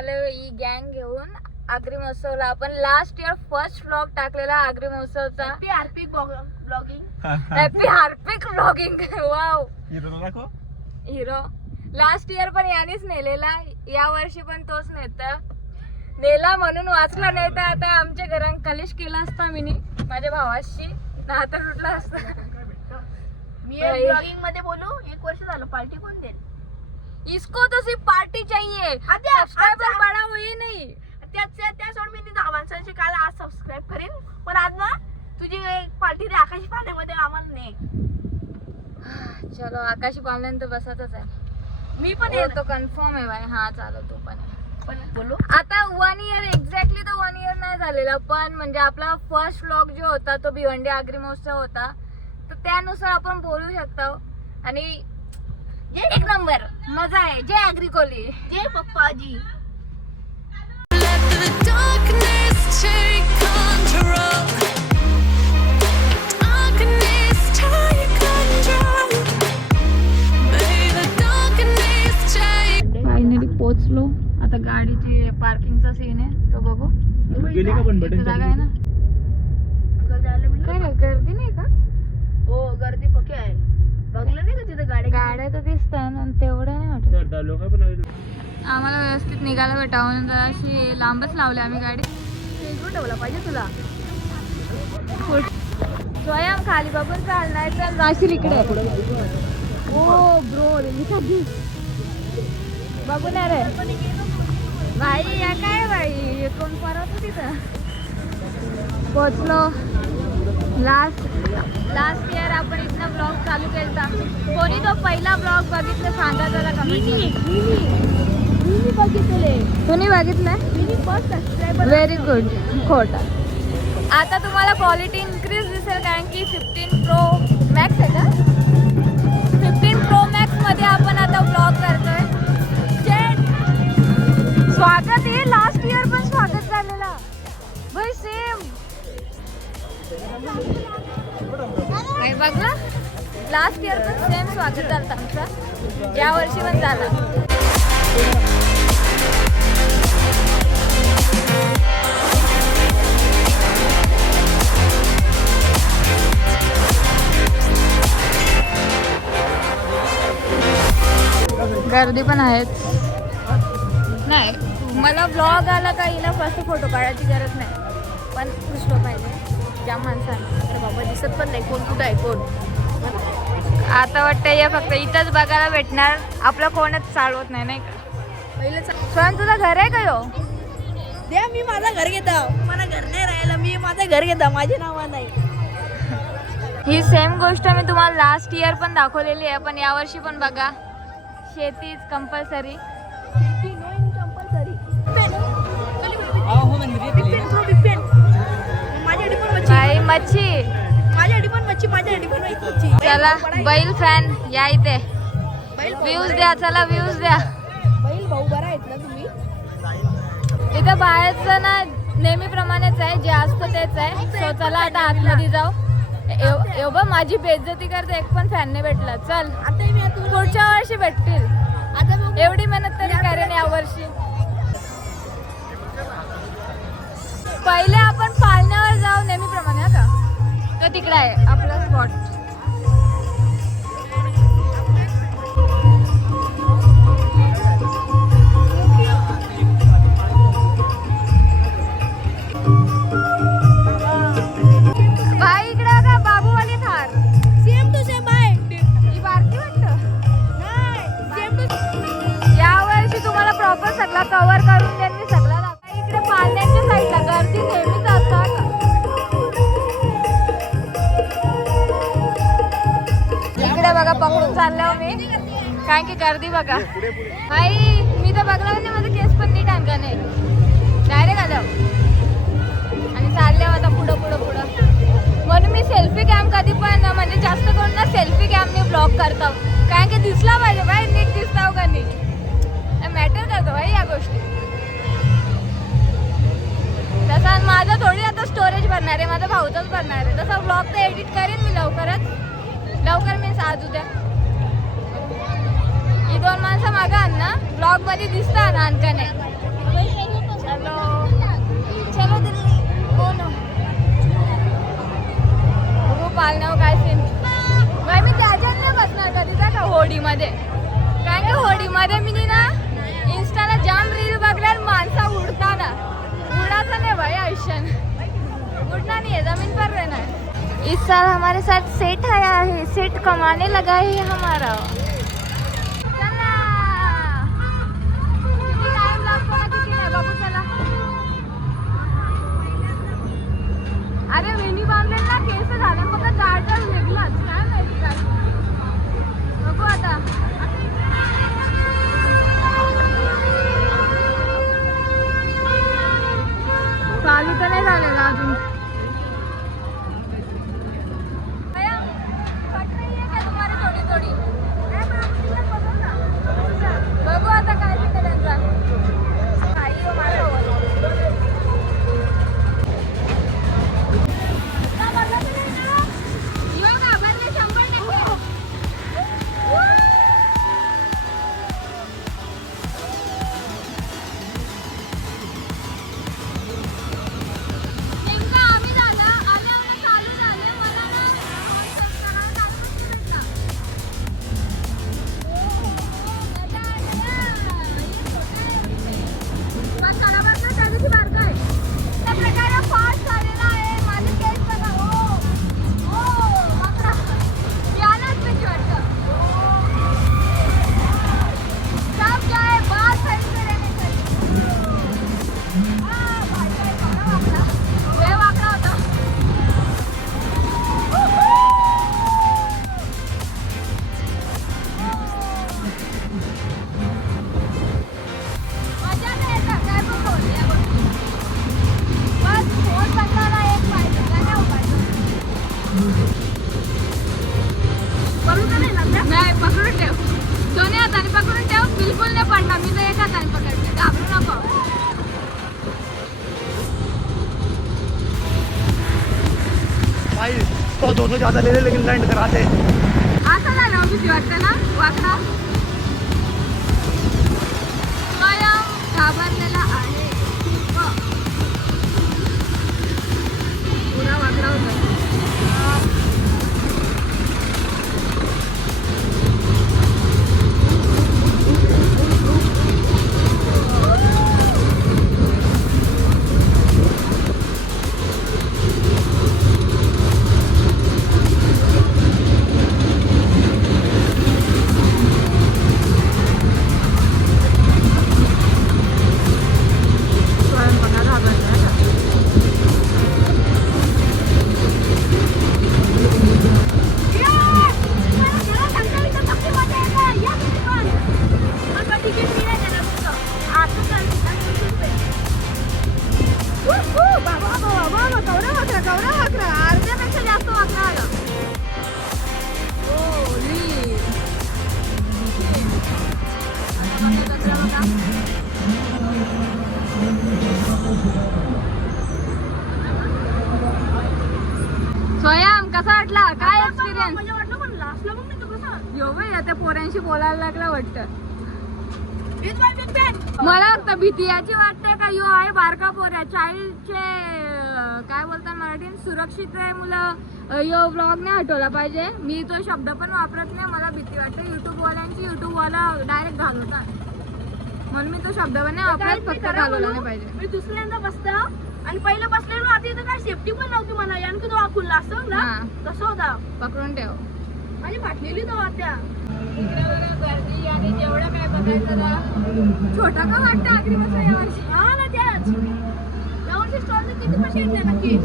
आले ही गँग घेऊन आगरी महोत्सवला. आपण लास्ट इयर फर्स्ट व्लॉग टाकलेला आगरी महोत्सवचा. Happy Harpic blogging. Happy Harpic vlogging. Wow hero. Last year पण यानेच नेलेला, या वर्षी पण तोच नेला म्हणून वाचला. नाही तर आता आमच्या घरात कलेश केला असता मी माझ्या भावाशी, आता तुटला असता. मी ब्लॉगिंग मध्ये बोलू, 1 वर्ष झालं. पार्टी कोण देईल? इसको तो सिर्फ पार्टी चाहिए, सब्सक्राइबर बड़ा हुई नहीं. त्या सोड मी 10 माणसांची काल आज सबस्क्राईब करीन, पण आज ना तुझी पार्टी दे आकाशी पाण्यामध्ये आम्हाला ने. चलो आकाशी पाण्यानंतर बसतच आहे मी पण. तो कन्फर्म आहे बाय. हा चालो तू पण बोलू. आता 1 इयर एक्झॅक्टली तर 1 इयर नाही झालेला, पण म्हणजे आपला फर्स्ट व्लॉग जो होता तो भिवंडी आगरी महोत्सव होता, तर त्यानुसार आपण बोलू शकतो. आणि एक नंबर मजा आहे. जय आगरी कोली, जय पप्पाजी. फायनली पोहोचलो. आता गाडीची पार्किंगचा सीन आहे तो बघू. जागा आहे ना? काय नाही गर्दी नाही का? हो गर्दी पक्की आहे. बघलं नाही का तिथे गाड्या तर दिसतात ना, तेवढं नाही वाटत. आम्हाला व्यवस्थित निघायला भेटावं, जरा अशी लांबच लावली आम्ही गाडी. ठेवला पाहिजे तुला. स्वयं खाली बघून चालणार. चल जाशील इकडे. ओ ब्रो बघून रे भाई. या काय भाई कोण परत तिथं पोचलो. लास्ट इयर आपण इथनं ब्लॉग चालू केला. कोणी तो पहिला ब्लॉग बघितलं सांगा जरा कमेंट. मी बघितले. तुम्ही बघितलं? मी फर्स्ट सबस्क्राइबर. Very good. खोटं. आता तुम्हाला क्वालिटी इन्क्रीज दिसेल, कारण की 15 प्रो मॅक्स आहे का? 15 प्रो मॅक्स मध्ये आपण आता ब्लॉग करतोय. स्वागत आहे. लास्ट इयर पण स्वागत झालेला भाई सेम. काय बघला? लास्ट इयर पण सेम स्वागत झालं आमचं, या वर्षी पण झाला. गर्दी पण आहेत. नाही मला ब्लॉग आला का हिला फर्स्ट फोटो काढायची गरज नाही, पण पुष्ट पाहिजे ज्या माणसाला. अरे बाबा दिसत पण नाही कोण कुठं आहे कोण. आता वाटतं या फक्त इथंच बघायला भेटणार. आपलं कोणच चालवत नाही, नाही का? पहिले स्वयं तुझं घर आहे का यो? द्या मी माझं घर घेता. मला घर नाही राहिलं, मी माझं घर घेता. माझे नाव नाही. ही सेम गोष्ट मी तुम्हाला लास्ट इयर पण दाखवलेली आहे, पण यावर्षी पण बघा. शेतीच कंपल्सरी. मच्छी चला बैल फॅन या इथे. व्ह्यूज द्या. चला व्ह्यूज द्या. बैल भाऊ बरा आहेत ना तुम्ही? इथं बाहेरचं ना नेहमीप्रमाणेच आहे, जे असतं तेच आहे. सो चला आता आतमध्ये जाऊ. एवढं माझी बेइज्जती करते, एक पण फॅन नाही भेटला. चल आता मी पुढच्या वर्षी भेटतील. आता एवढी मेहनत तरी करेन या वर्षी. पहिले आपण पालण्यावर जाऊ नेहमीप्रमाणे का? तर तिकडे आहे आपला स्पॉट. भाई इकडे का बाबूवाली थार. सेम टू सेम आहे. ही बारकी वाटतं. Same to. या वर्षी तुम्हाला प्रॉपर सगळा कव्हर करून देईन मी सगळा. इकडे पालण्याच्या साईडला गर्दी नेहमीच असतात. इकडे बघा पकडून चाललो मी, कारण की गर्दी बघा. भाई मी तर बघला म्हणजे माझं केस पण नीट आणका नाही. डायरेक्ट आलं आणि चालले आता पुढं पुढं पुढं. म्हणून मी सेल्फी कॅम कधी पण म्हणजे जास्त करून ना सेल्फी कॅमने ब्लॉग करतो, कारण की दिसला पाहिजे बाई नीट दिसताव का नाही. मॅटर करतो भाई या गोष्टी. तसा माझा थोडी आता स्टोरेज भरणार आहे, माझा भाऊचाच भरणार आहे. तसा ब्लॉग तर एडिट करेन मी लवकर मीन्स आज उद्या. ही 2 माणसं मागं आण ना ब्लॉग मध्ये दिसतात आणखा नाही. चलो चलो दिल्ली हो ना. बघू पालण्यावर काय सीन. बाई मी त्याच्यात नाही बसणार कधी का होडीमध्ये. कारण की होडीमध्ये मी ना इंस्टाला जाम रील बघणार माणसा उडताना. उडायचं नाही भाई आयुष्यात. उड़ना नहीं है, जमीन पर रहना है. इस साल हमारे साथ सेठ आया है. सेठ कमाने लगा है हमारा. चला किती टाइम लागतो ना किती नाही बघू. चला अरे वेणी बांधलेल ना केस झाले फक्त गार्डन निघलाच काय माहिती काय. बघू आता. चालू तर नाही झालेला अजून. बघू आता काय शिकत त्यांचा. काही हो माझं पकडून ठेव. दोन्ही हाताने पकडून ठेव. बिलकुल नाही पडणार. मी तर एक हाताने पकडते. घाबरू नको. भाई तो दोनों ज्यादा ले ले लेकिन लैंड कराते. असं झालं भीती वाटते ना वाकडा. स्वयं घाबरलेला आहे. पुरा वाकडा होता. अर्ध्यापेक्षा जास्त वाकडा आला. स्वयं कसा वाटला. काय एक्सपिरियन्स. म्हणजे वाटलं पण लास्टला मग मी तो कसा यो बाई आता पोरांशी बोलायला लागला वाटतं. बीच बाय बीच बॅग. मला फक्त भीती याची वाटते का यो आहे बारका पोऱ्या चाइल्डचे काय बोलतात मराठीत सुरक्षित आहे मुलं. यो ब्लॉग नाही हटवला पाहिजे. मी तो शब्द पण वापरत नाही. मला भीती वाटते युट्यूबवाल्यांची. युट्यूबवाला डायरेक्ट घालवतात म्हणून मी तो शब्द पण नाही वापरत. फक्त घालवला नाही पाहिजे. मी दुसऱ्यांदा बसतो आणि पहिले बसलेलो आता इथं काय सेफ्टी पण नव्हती मला. यान की तो आखून असतो ना तसं होता. पकडून ठेव. माझी फाटलेली तो त्या इकडे बरं गर्दी आणि जेवढं काय बघायचं ना. छोटा का वाटतं आगरी मसा यावर्षी. हा ना त्याच यावर्षी स्टॉल किती पैसे येतले नक्की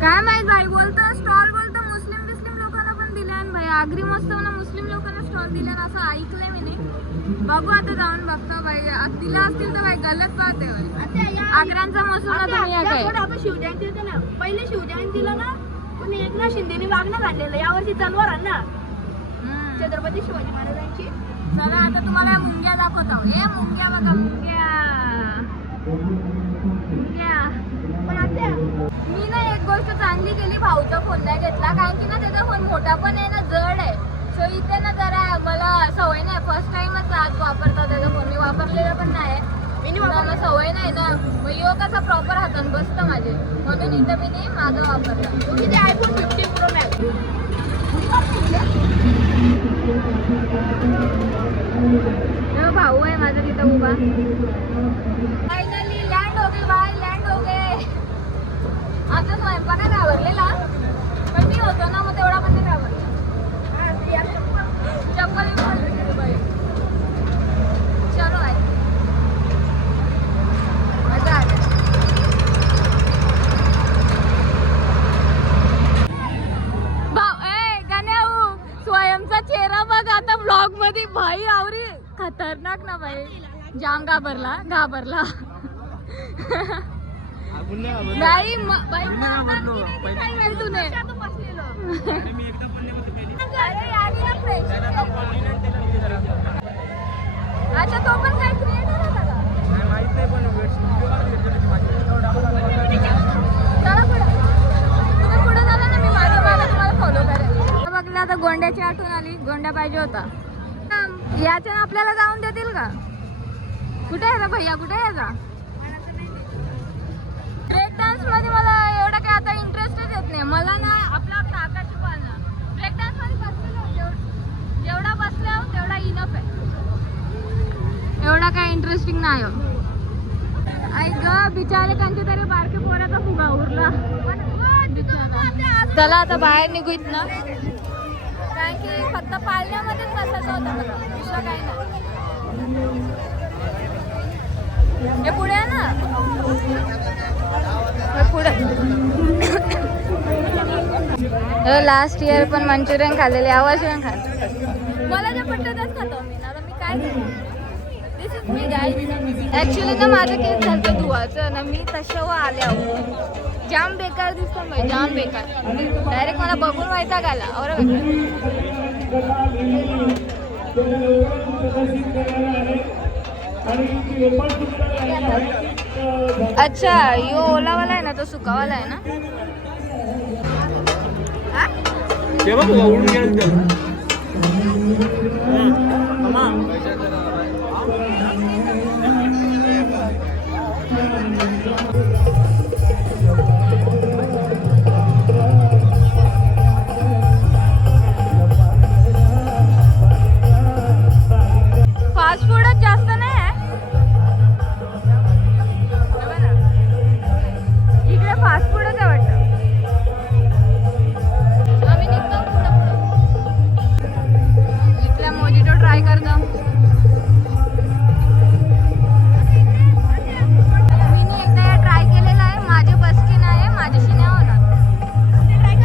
काय माहित भाई. बोलतं स्टॉल बोलतं मुस्लिम लोकांना पण दिले आणि भाई आगरी महोत्सवला मुस्लिम लोकांना स्टॉल दिले असं ऐकलंय मी. बघू आता जाऊन बघतो भाई. दिला असतील तर भाई गलत बात आहे. आग्र्यांचा महोत्सव तुम्ही काय आपण शिवजयंती होते ना. पहिले शिवजयंतीला ना पण एकनाथ शिंदेने वागणं घातलेलं. यावर्षी तलवार आहे ना छत्रपती शिवाजी महाराजांची. चला आता तुम्हाला मुंग्या दाखवतो. हे मुंग्या बघा मुंग्या. पण आता मी ना एक गोष्ट चांगली केली. भाऊचा फोन नाही घेतला कारण की ना त्याचा फोन मोठा पण आहे ना जड आहे. सो इथे ना जरा मला सवय नाही. फर्स्ट टाइमच आज वापरतो त्याचा फोन. मी वापरलेला पण नाही. मला सवय नाही ना, मग यो कसा प्रॉपर हातात बसतं माझे, म्हणून इथं मी नाही माझा वापरला. किती आयफोन 15 प्रो मॅक्स. भाऊ आहे माझा तिथं उभा. फायनली लँड हो गए भाई, लँड हो गए. आता स्वयंपाकात आवरलेला, पण मी होतो ना, मग तेवढा पण नाही आवरला. चप्पल चलो आहे मजा आली. स्वयंचा चेहरा बघ आता ब्लॉग मध्ये. भाई आवरी खतरनाक ना भाई, जाम घाबरला. अच्छा तो पण काय क्रिएटर होता का? चला तुम्ही पुढे झाला ना, मी माझ्या मागे तुम्हाला फॉलो करेन. बघला आता गोंड्याची आठवण आली, गोंड्या पाहिजे होता. याच्या आपल्याला जाऊन देतील का? कुठे आहे भैया, कुठे आहे का? ब्रेक डान्स मध्ये मला एवढं काय आता इंटरेस्टच येत नाही. मला ना आपला आकाशी पाळणं ब्रेक डान्स मध्ये बसलेलो, जेवढा बसलो तेवढा इनफ आहे. एवढा काय इंटरेस्टिंग नाही हो. ऐक बिचारे त्यांचे तरी बारके पोराचा फुगा उरला. चला आता बाहेर निघूत ना, कारण की फक्त पाळण्यामध्येच बसायचं होतं मला, दुसरं काही नाही. हे पुढे आहे ना, हे पुढे. लास्ट इयर पण मंचुरियन खाल्लेले, यावर्षी खाल्लं. मला जे पटलं तेच खातो मी. आता मी काय करू? दिस इज मी गाईज. ॲक्च्युली ना माझं केस झालं धुवाचं ना, मी तशावर आले आहो. जाम बेकार दिसतो भाई, जाम बेकार. डायरेक्ट मला बघून वैताग आला. और अच्छा यो ओलावाला आहे ना, तो सुकावाला आहे ना. फास्ट फूडच जास्त नाही आहे इकडे, फास्ट फूडच आहे वाटतं. आम्ही निघतो पुढं. इथल्या मोजिटो ट्राय करतो. मी एकदा ट्राय केलेला आहे, माझे बस की नाही, माझ्याशी नाही होणार.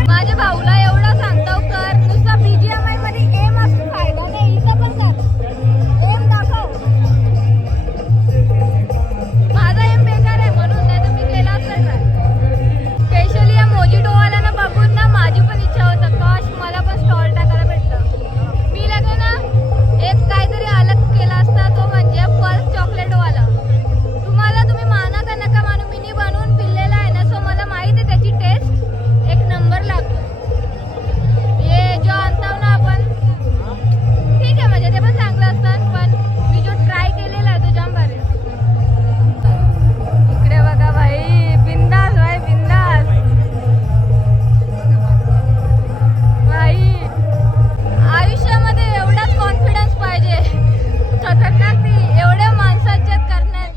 माझ्या भाऊला एवढं सांगतो कर, नुसतं BGMI मध्ये एम असतो फायदा नाही, इथं पण कर. एम दाखव. माझा एम बेकार आहे म्हणून, नाही तर मी केला असता ट्राय. स्पेशली या मोजिटोवाल्यांना बघून ना माझी पण इच्छा होतं, काश मला पण स्टॉल टाकायला भेटतं. मी लगे ना एक काहीतरी अलग केला असता, तो म्हणजे पर्स चॉकलेटवाला. तुम्ही माना का नका मानू, मी बनवून पिल्लेला आहे ना, सो मला माहिती आहे त्याची टेस्ट एक नंबर लागतो. हे जो आणतो ना आपण, ठीक आहे म्हणजे ते पण चांगलं असतात, पण मी जो ट्राय केलेला आहे तो जाम भारी. इकडे बघा भाई, बिंदास भाई, बिंदास भाई. आयुष्यामध्ये एवढाच कॉन्फिडन्स पाहिजे, खतरनाक ती एवढ्या माणसाच्यात करण्यात.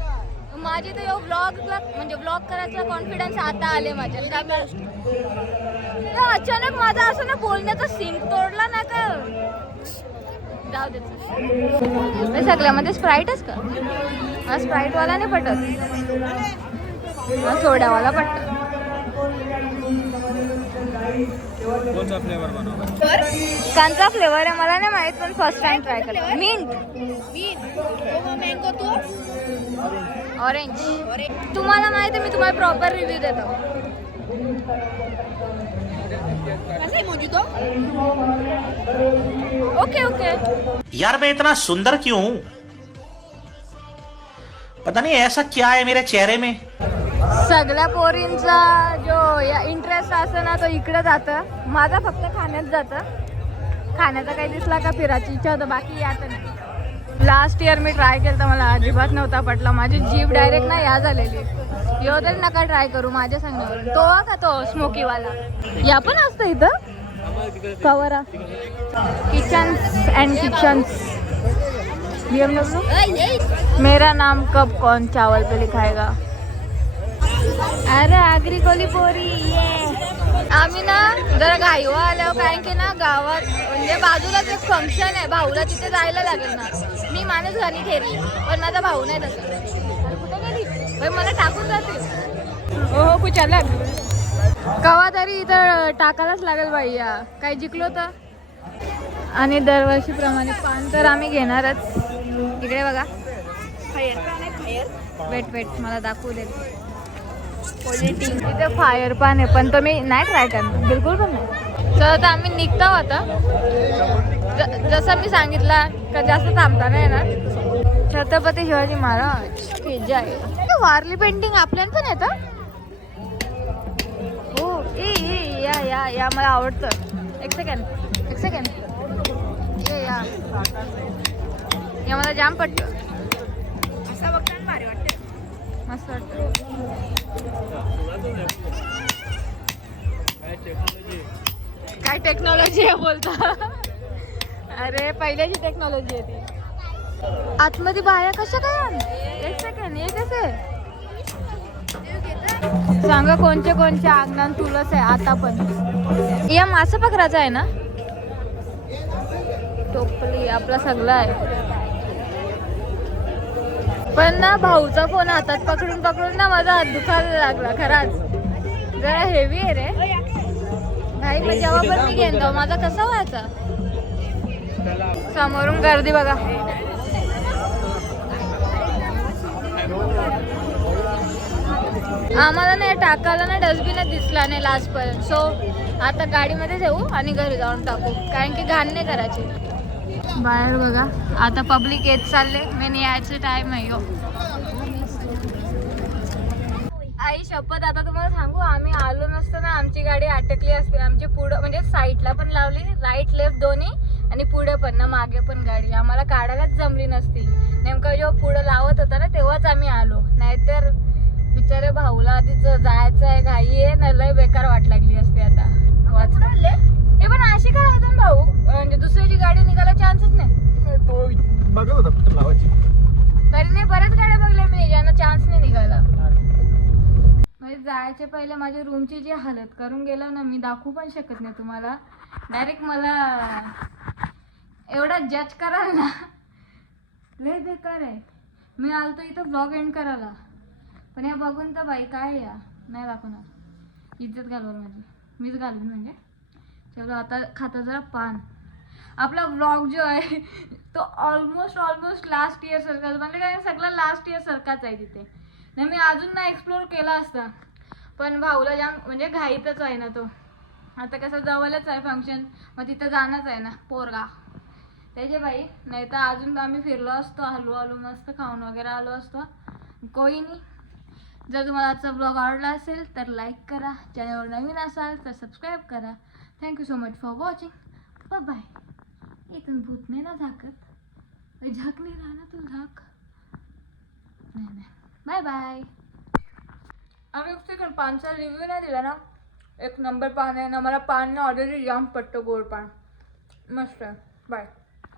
माझी तर यो ब्लॉगला म्हणजे ब्लॉग करायचा कॉन्फिडन्स आता आले माझ्यात. अचानक माझा असं ना बोलण्याचा सिंक तोडला ना का, जाऊ दे. सगळ्यामध्ये स्प्राईटच का? हा स्प्राईटवाला नाही पटत, हा सोड्यावाला पटत. कोणता फ्लेवर बनवला? कांचा फ्लेवर आहे मला नाही माहित, पण फर्स्ट टाइम ट्राय करतो. मिंट, मँगो, तो ऑरेंज. तुम्हाला माहित आहे, मी तुम्हाला प्रॉपर रिव्ह्यू देतो. कैसे मोजिटो? Okay okay. यार मैं इतना सुंदर क्यों हूं? पता नहीं ऐसा क्या है मेरे चेहरे में. सगळ्या पोरींचा जो इंटरेस्ट असतो ना तो इकडे जातं, माझा फक्त खाण्यात जातं. खाण्याचा काही दिसला का फिरायची इच्छा होतं, बाकी आता नाही. लास्ट इयर मी ट्राय केलं तर मला अजिबात नव्हता पटला. माझी जीभ डायरेक्ट ना या झालेली. यो तरी नका ट्राय करू माझ्या सांगण्यावर. तो का तो स्मोकीवाला या पण असतं इथं कवरा. Kitchens and kitchens. मेरा नाम कब कौन चावल पे लिखाएगा. अरे आगरी कोली पोरी ये. आम्ही ना जरा घाईवर आलो कारण की ना गावात म्हणजे बाजूलाच एक फंक्शन आहे. भाऊला तिथे जायला लागेल ना. मी माणूस घरी ठेवली पण माझा भाऊ नाही तसा. कुठे गेली पण मला टाकून जाते. हो कुछ अलग. कवा तरी इथं टाकायलाच लागेल बाई. या काय जिंकलो तर. आणि दरवर्षीप्रमाणे पान तर आम्ही घेणारच. इकडे बघा वेट वेट मला दाखवू दे. क्वालिटी इथे फायर पान आहे पण तो मी नाही ट्राय करणार बिलकुल पण नाही. तर आता आम्ही निघतो आता. जसं मी सांगितला का जास्त थांबता नाही येणार. छत्रपती शिवाजी महाराज की जय. वारली पेंटिंग आपल्याला पण येतं. हो ए या या या मला आवडतं. एक सेकंड ए या मला जाम पटतं. असं बघताना भारी वाटतं. मस्त वाटतं. काय टेक्नॉलॉजी आहे बोलता. अरे पहिल्याची टेक्नॉलॉजी आहे ती. आतमध्ये बाया कशा काय. एक सेकंड हे कसे सांगा कोणच्या अंगणात तुलस आहे आता पण. या मासा पकडायचा आहे ना. टोपली आपला सगळं आहे. पण ना भाऊचा फोन हातात पकडून ना माझा हात दुखायला लागला खराच. जरा हेवी आहे रे भाई. मग जेव्हा पण मी घेऊन जाऊ माझा कसा व्हायचा. समोरून गर्दी बघा. आम्हाला नाही टाकायला ना डस्टबिनच दिसला नाही लास्टपर्यंत. सो आता गाडीमध्ये ठेवू आणि घरी जाऊन टाकू कारण की घाण नाही करायची. बाहेर बघा आता पब्लिक येत चालले. मी यायचं टाइम आहे. आई शपथ आता तुम्हाला सांगू आम्ही आलो नसतो ना आमची गाडी अटकली असते. आमची पुढं म्हणजे साईडला पण लावली राईट लेफ्ट दोन्ही आणि पुढे पण ना मागे पण गाडी. आम्हाला काढायलाच जमली नसती. नेमकं जेव्हा पुढं लावत होता ना तेव्हाच आम्ही आलो. नाहीतर बिचारे भाऊला आधीच जायचं आहे घाई आहे ना लय बेकार वाट लागली असते. आता वाचले हे पण अशी काय होतं ना भाऊ म्हणजे दुसऱ्याची गाडी निघायला चान्सच नाही. तो बघत होता लावायची. तरी नाही बऱ्याच गाड्या बघल्या मी ज्यांना चान्स नाही निघाला. म्हणजे जायच्या पहिले माझ्या रूमची जी हालत करून गेला ना मी दाखवू पण शकत नाही तुम्हाला. डायरेक्ट मला एवढा जज कराल ना लय बेकार आहे. मी आलतो इथं ब्लॉग एंड करायला पण या बघून तर बाई काय या नाही दाखवणार. इज्जत घालवर माझी मीच घालून म्हणजे. चलो आता खाता जरा पान. आपला ब्लॉग जो आहे तो ऑलमोस्ट लास्ट इयर सारखाच म्हणजे काय सगळं लास्ट इयर सारखाच आहे. तिथे नाही मी अजून ना एक्सप्लोर केला असता पण भाऊला जाम म्हणजे घाईतच आहे ना तो. आता कसं जवळच आहे फंक्शन मग तिथं जाणंच आहे ना पोरगा त्याचे बाई. नाही तर अजून आम्ही फिरलो असतो हलू मस्त खाऊन वगैरे आलो असतो. कोई नाही. जर तुम्हाला आजचा ब्लॉग आवडला असेल तर लाईक करा. चॅनलवर नवीन असाल तर सबस्क्राईब करा. Thank you so much for watching. Bye bye. इथून भूत नाही ना झाकत. झाक नाही राहणार तू झाक नाही. Bye bye. आम्ही तिकडे पानचा रिव्ह्यू नाही दिला ना. एक नंबर पान आहे ना. मला पान ना ऑलरेडी जाम पट्ट गोड पान मस्त आहे. बाय.